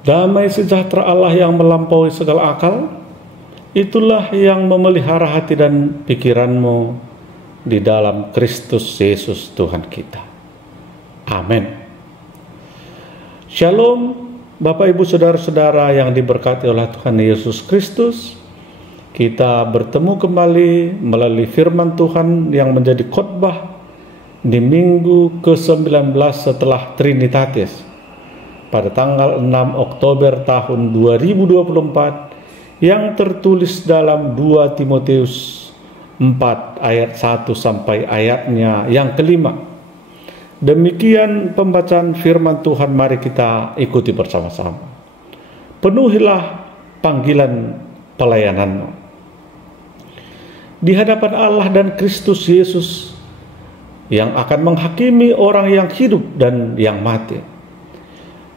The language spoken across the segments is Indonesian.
Damai sejahtera Allah yang melampaui segala akal, itulah yang memelihara hati dan pikiranmu di dalam Kristus Yesus Tuhan kita. Amin. Shalom Bapak Ibu Saudara-saudara yang diberkati oleh Tuhan Yesus Kristus. Kita bertemu kembali melalui firman Tuhan yang menjadi khotbah di minggu ke-19 setelah Trinitatis pada tanggal 6 Oktober tahun 2024 yang tertulis dalam 2 Timotius 4 ayat 1 sampai ayatnya yang kelima. Demikian pembacaan firman Tuhan, mari kita ikuti bersama-sama. Penuhilah panggilan pelayananmu di hadapan Allah dan Kristus Yesus yang akan menghakimi orang yang hidup dan yang mati.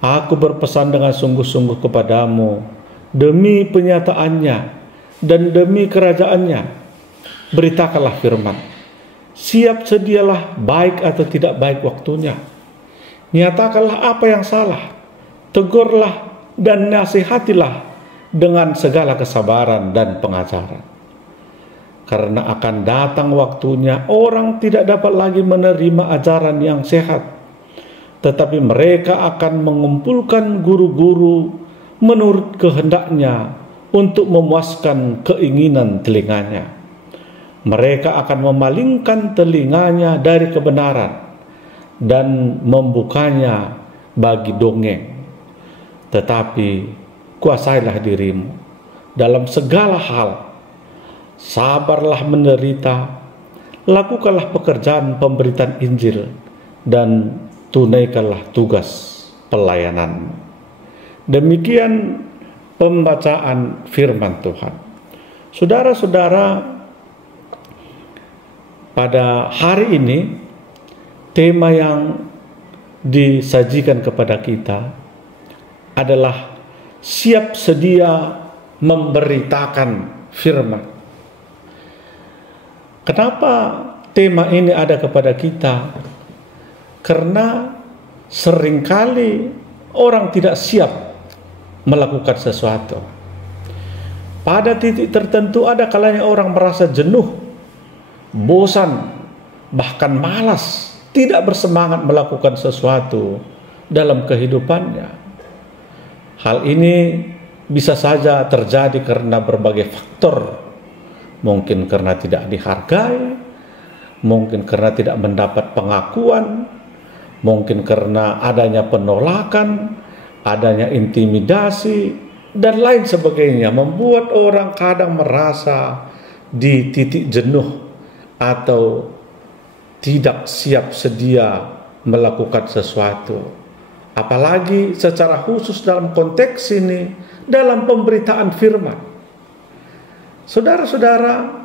Aku berpesan dengan sungguh-sungguh kepadamu demi penyataannya dan demi kerajaannya. Beritakanlah firman. Siap sedialah baik atau tidak baik waktunya. Nyatakanlah apa yang salah. Tegurlah dan nasihatilah dengan segala kesabaran dan pengajaran. Karena akan datang waktunya orang tidak dapat lagi menerima ajaran yang sehat, tetapi mereka akan mengumpulkan guru-guru menurut kehendaknya untuk memuaskan keinginan telinganya. Mereka akan memalingkan telinganya dari kebenaran dan membukanya bagi dongeng. Tetapi kuasailah dirimu dalam segala hal, sabarlah menderita, lakukanlah pekerjaan pemberitaan Injil, dan tunaikanlah tugas pelayanan. Demikian pembacaan firman Tuhan. Saudara-saudara, pada hari ini tema yang disajikan kepada kita adalah siap sedia memberitakan firman. Kenapa tema ini ada kepada kita? Karena seringkali orang tidak siap melakukan sesuatu. Pada titik tertentu ada kalanya orang merasa jenuh, bosan, bahkan malas, tidak bersemangat melakukan sesuatu dalam kehidupannya. Hal ini bisa saja terjadi karena berbagai faktor. Mungkin karena tidak dihargai, mungkin karena tidak mendapat pengakuan, mungkin karena adanya penolakan, adanya intimidasi, dan lain sebagainya, membuat orang kadang merasa di titik jenuh atau tidak siap sedia melakukan sesuatu. Apalagi secara khusus dalam konteks ini, dalam pemberitaan firman. Saudara-saudara,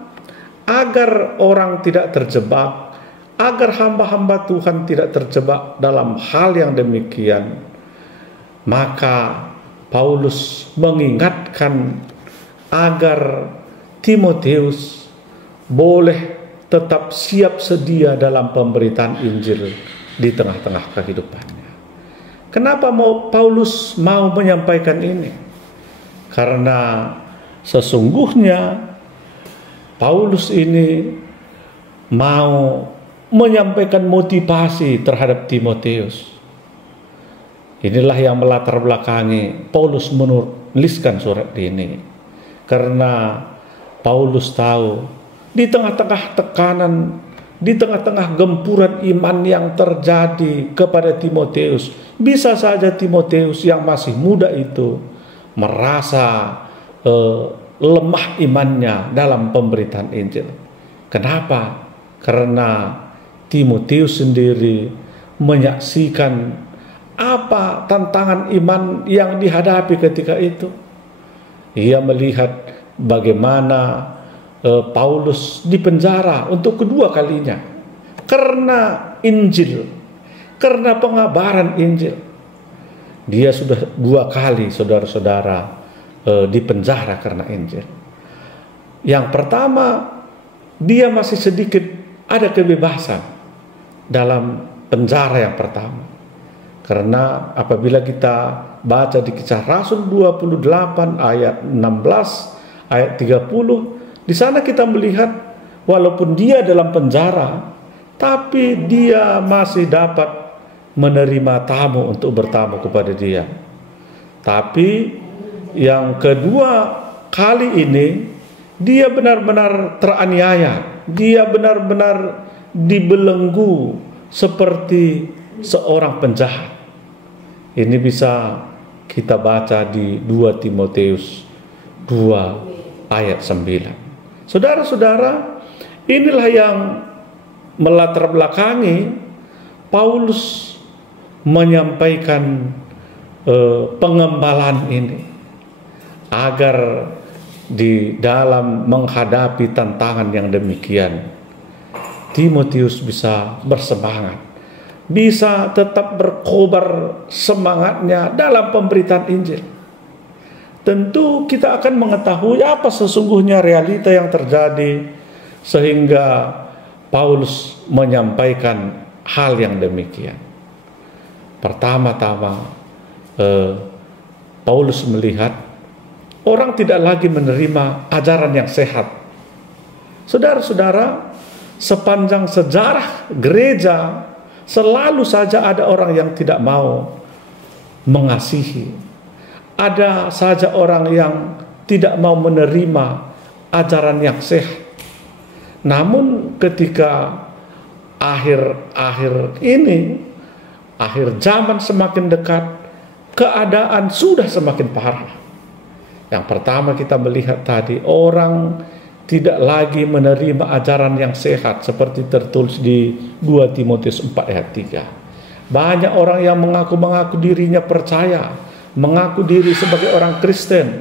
agar orang tidak terjebak, agar hamba-hamba Tuhan tidak terjebak dalam hal yang demikian, maka Paulus mengingatkan agar Timotius boleh tetap siap sedia dalam pemberitaan Injil di tengah-tengah kehidupannya. Kenapa Paulus mau menyampaikan ini? Karena sesungguhnya Paulus ini mau menyampaikan motivasi terhadap Timotius. Inilah yang melatar belakangi Paulus menuliskan surat ini. Karena Paulus tahu di tengah-tengah tekanan, di tengah-tengah gempuran iman yang terjadi kepada Timotius, bisa saja Timotius yang masih muda itu merasa lemah imannya dalam pemberitaan Injil. Kenapa? Karena Timotius sendiri menyaksikan apa tantangan iman yang dihadapi ketika itu. Ia melihat bagaimana Paulus dipenjara untuk kedua kalinya karena Injil, karena pengabaran Injil. Dia sudah 2 kali, saudara-saudara, dipenjara karena Injil. Yang pertama, dia masih sedikit ada kebebasan dalam penjara yang pertama. Karena apabila kita baca di Kisah Rasul 28 ayat 16, ayat 30, di sana kita melihat walaupun dia dalam penjara, tapi dia masih dapat menerima tamu untuk bertamu kepada dia. Tapi yang kedua kali ini, dia benar-benar teraniaya, dia benar-benar dibelenggu seperti seorang penjahat. Ini bisa kita baca di 2 Timotius 2 ayat 9. Saudara-saudara, inilah yang melatar belakangi Paulus menyampaikan pengembalaan ini agar di dalam menghadapi tantangan yang demikian Timotius bisa bersemangat, bisa tetap berkobar semangatnya dalam pemberitaan Injil. Tentu kita akan mengetahui apa sesungguhnya realita yang terjadi sehingga Paulus menyampaikan hal yang demikian. Pertama-tama Paulus melihat orang tidak lagi menerima ajaran yang sehat. Saudara-saudara, sepanjang sejarah gereja selalu saja ada orang yang tidak mau mengasihi. Ada saja orang yang tidak mau menerima ajaran yang sehat. Namun ketika akhir zaman semakin dekat, keadaan sudah semakin parah. Yang pertama kita melihat tadi, orang tidak lagi menerima ajaran yang sehat seperti tertulis di 2 Timotius 4 ayat 3. Banyak orang yang mengaku dirinya percaya, mengaku diri sebagai orang Kristen,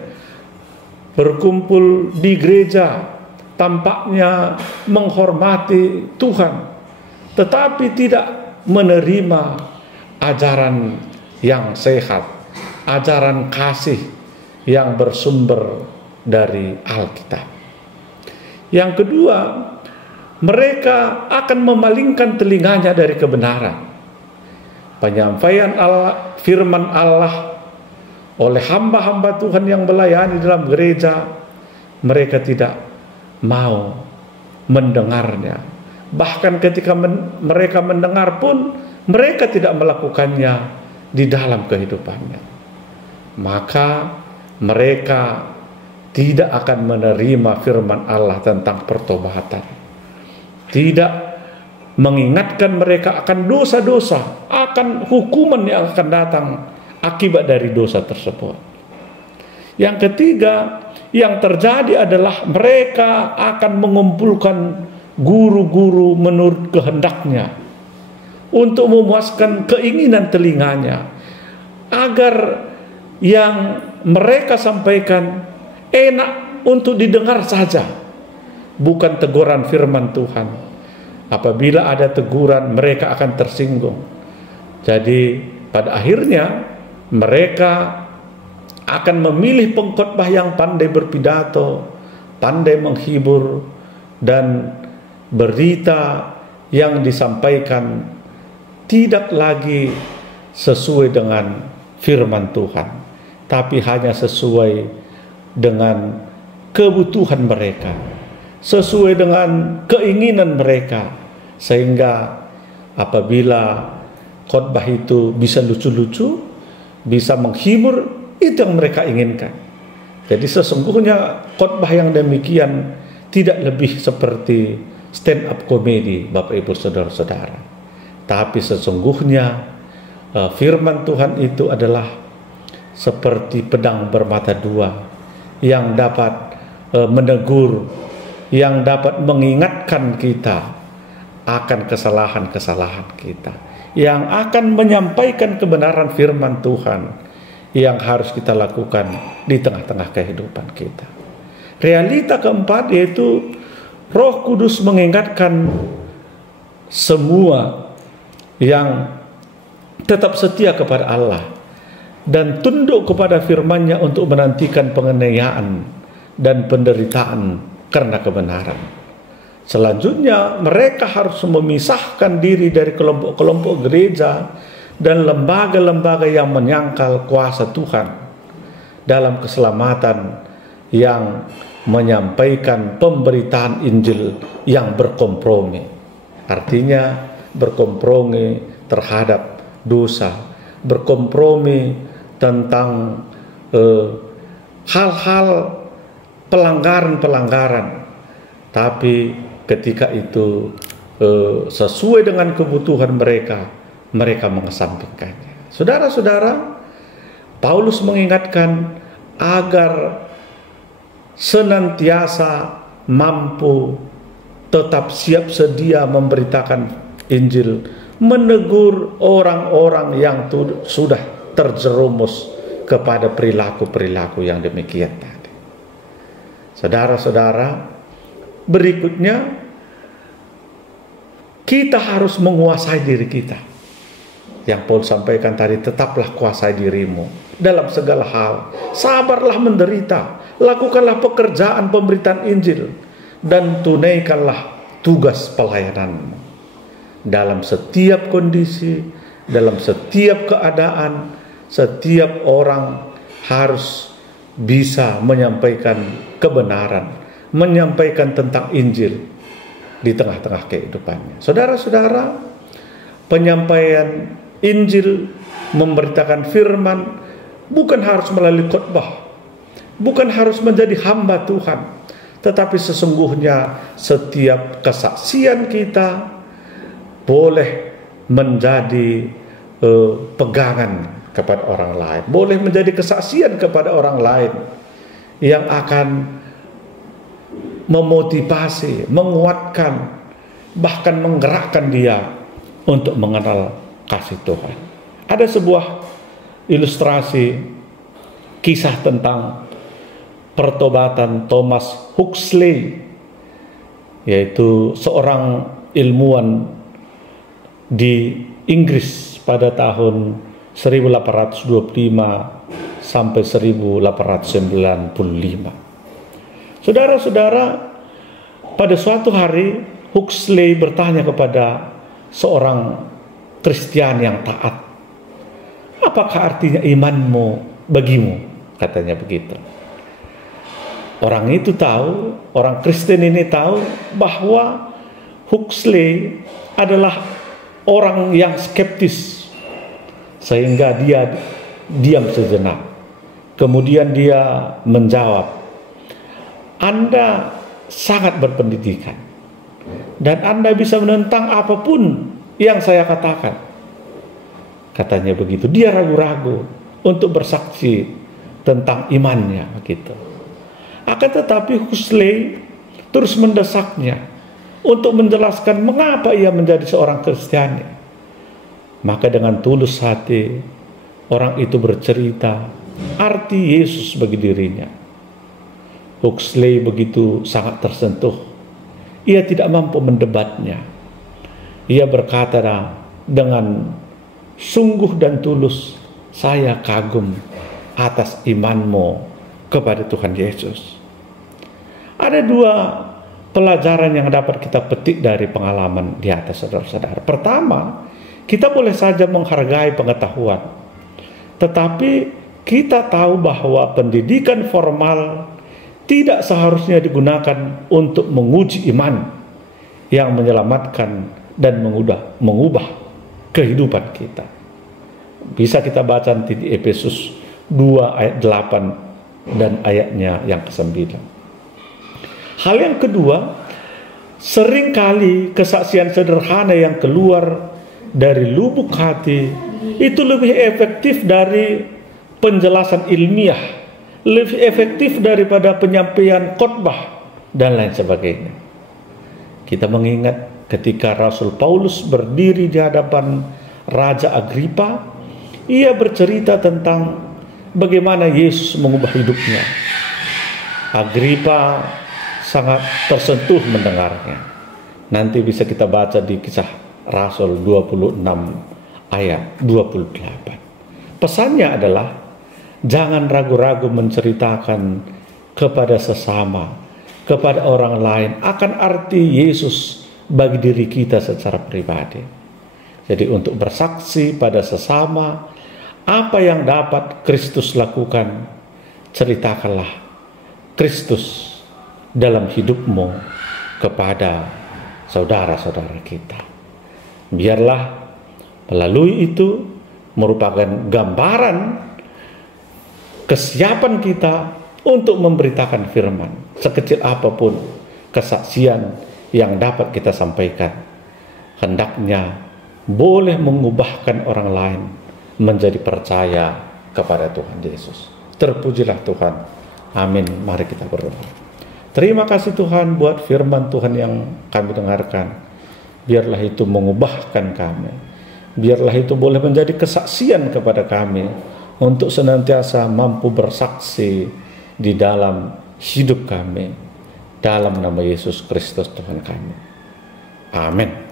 berkumpul di gereja, tampaknya menghormati Tuhan, tetapi tidak menerima ajaran yang sehat, ajaran kasih yang bersumber dari Alkitab. Yang kedua, mereka akan memalingkan telinganya dari kebenaran. Penyampaian Allah, firman Allah oleh hamba-hamba Tuhan yang melayani dalam gereja, mereka tidak mau mendengarnya. Bahkan ketika mereka mendengar pun, mereka tidak melakukannya di dalam kehidupannya. Maka mereka tidak akan menerima firman Allah tentang pertobatan. Tidak mengingatkan mereka akan dosa-dosa, akan hukuman yang akan datang akibat dari dosa tersebut. Yang ketiga, yang terjadi adalah mereka akan mengumpulkan guru-guru menurut kehendaknya untuk memuaskan keinginan telinganya, agar yang mereka sampaikan enak untuk didengar saja, bukan teguran firman Tuhan. Apabila ada teguran, mereka akan tersinggung. Jadi pada akhirnya mereka akan memilih pengkhotbah yang pandai berpidato, pandai menghibur, dan berita yang disampaikan tidak lagi sesuai dengan firman Tuhan, tapi hanya sesuai dengan kebutuhan mereka, sesuai dengan keinginan mereka, sehingga apabila khotbah itu bisa lucu-lucu, bisa menghibur, itu yang mereka inginkan. Jadi sesungguhnya khotbah yang demikian tidak lebih seperti stand up comedy, Bapak Ibu Saudara-saudara, tapi sesungguhnya firman Tuhan itu adalah seperti pedang bermata dua, yang dapat menegur, yang dapat mengingatkan kita akan kesalahan-kesalahan kita, yang akan menyampaikan kebenaran firman Tuhan yang harus kita lakukan di tengah-tengah kehidupan kita. Realita keempat yaitu Roh Kudus mengingatkan semua yang tetap setia kepada Allah dan tunduk kepada firman-Nya untuk menantikan penganiayaan dan penderitaan karena kebenaran. Selanjutnya mereka harus memisahkan diri dari kelompok-kelompok gereja dan lembaga-lembaga yang menyangkal kuasa Tuhan dalam keselamatan, yang menyampaikan pemberitaan Injil yang berkompromi. Artinya berkompromi terhadap dosa, berkompromi tentang hal-hal pelanggaran-pelanggaran, tapi ketika itu sesuai dengan kebutuhan mereka, mereka mengesampingkannya. Saudara-saudara, Paulus mengingatkan agar senantiasa mampu tetap siap sedia memberitakan Injil, menegur orang-orang yang sudah terjerumus kepada perilaku-perilaku yang demikian tadi. Saudara-saudara, berikutnya kita harus menguasai diri kita. Yang Paul sampaikan tadi, tetaplah kuasai dirimu dalam segala hal. Sabarlah menderita, lakukanlah pekerjaan pemberitaan Injil, dan tunaikanlah tugas pelayananmu. Dalam setiap kondisi, dalam setiap keadaan, setiap orang harus bisa menyampaikan kebenaran, menyampaikan tentang Injil di tengah-tengah kehidupannya. Saudara-saudara, penyampaian Injil, memberitakan firman, bukan harus melalui khotbah, bukan harus menjadi hamba Tuhan, tetapi sesungguhnya setiap kesaksian kita boleh menjadi pegangan kepada orang lain, boleh menjadi kesaksian kepada orang lain yang akan memotivasi, menguatkan, bahkan menggerakkan dia untuk mengenal kasih Tuhan. Ada sebuah ilustrasi kisah tentang pertobatan Thomas Huxley, yaitu seorang ilmuwan di Inggris pada tahun 1825 sampai 1895. Saudara-saudara, pada suatu hari Huxley bertanya kepada seorang Kristen yang taat, "Apakah artinya imanmu bagimu?" katanya begitu. Orang itu tahu, orang Kristen ini tahu bahwa Huxley adalah orang yang skeptis, sehingga dia diam sejenak. Kemudian dia menjawab, "Anda sangat berpendidikan dan Anda bisa menentang apapun yang saya katakan," katanya begitu. Dia ragu-ragu untuk bersaksi tentang imannya begitu. Akan tetapi Huxley terus mendesaknya untuk menjelaskan mengapa ia menjadi seorang Kristiani. Maka dengan tulus hati orang itu bercerita arti Yesus bagi dirinya. Huxley begitu sangat tersentuh. Ia tidak mampu mendebatnya. Ia berkata dengan sungguh dan tulus, "Saya kagum atas imanmu kepada Tuhan Yesus." Ada dua pelajaran yang dapat kita petik dari pengalaman di atas, saudara-saudara. Pertama, kita boleh saja menghargai pengetahuan, tetapi kita tahu bahwa pendidikan formal tidak seharusnya digunakan untuk menguji iman yang menyelamatkan dan mengubah kehidupan kita. Bisa kita baca nanti di Efesus 2 ayat 8 dan ayatnya yang ke-9. Hal yang kedua, seringkali kesaksian sederhana yang keluar dari lubuk hati itu lebih efektif dari penjelasan ilmiah, lebih efektif daripada penyampaian khotbah dan lain sebagainya. Kita mengingat ketika Rasul Paulus berdiri di hadapan Raja Agripa, ia bercerita tentang bagaimana Yesus mengubah hidupnya. Agripa sangat tersentuh mendengarnya. Nanti bisa kita baca di Kisah Rasul 26 ayat 28. Pesannya adalah jangan ragu-ragu menceritakan kepada sesama, kepada orang lain akan arti Yesus bagi diri kita secara pribadi. Jadi untuk bersaksi pada sesama, apa yang dapat Kristus lakukan, ceritakanlah Kristus dalam hidupmu kepada saudara-saudara kita. Biarlah melalui itu merupakan gambaran kesiapan kita untuk memberitakan firman. Sekecil apapun kesaksian yang dapat kita sampaikan, hendaknya boleh mengubahkan orang lain menjadi percaya kepada Tuhan Yesus. Terpujilah Tuhan. Amin. Mari kita berdoa. Terima kasih Tuhan buat firman Tuhan yang kami dengarkan. Biarlah itu mengubahkan kami. Biarlah itu boleh menjadi kesaksian kepada kami untuk senantiasa mampu bersaksi di dalam hidup kami. Dalam nama Yesus Kristus Tuhan kami. Amin.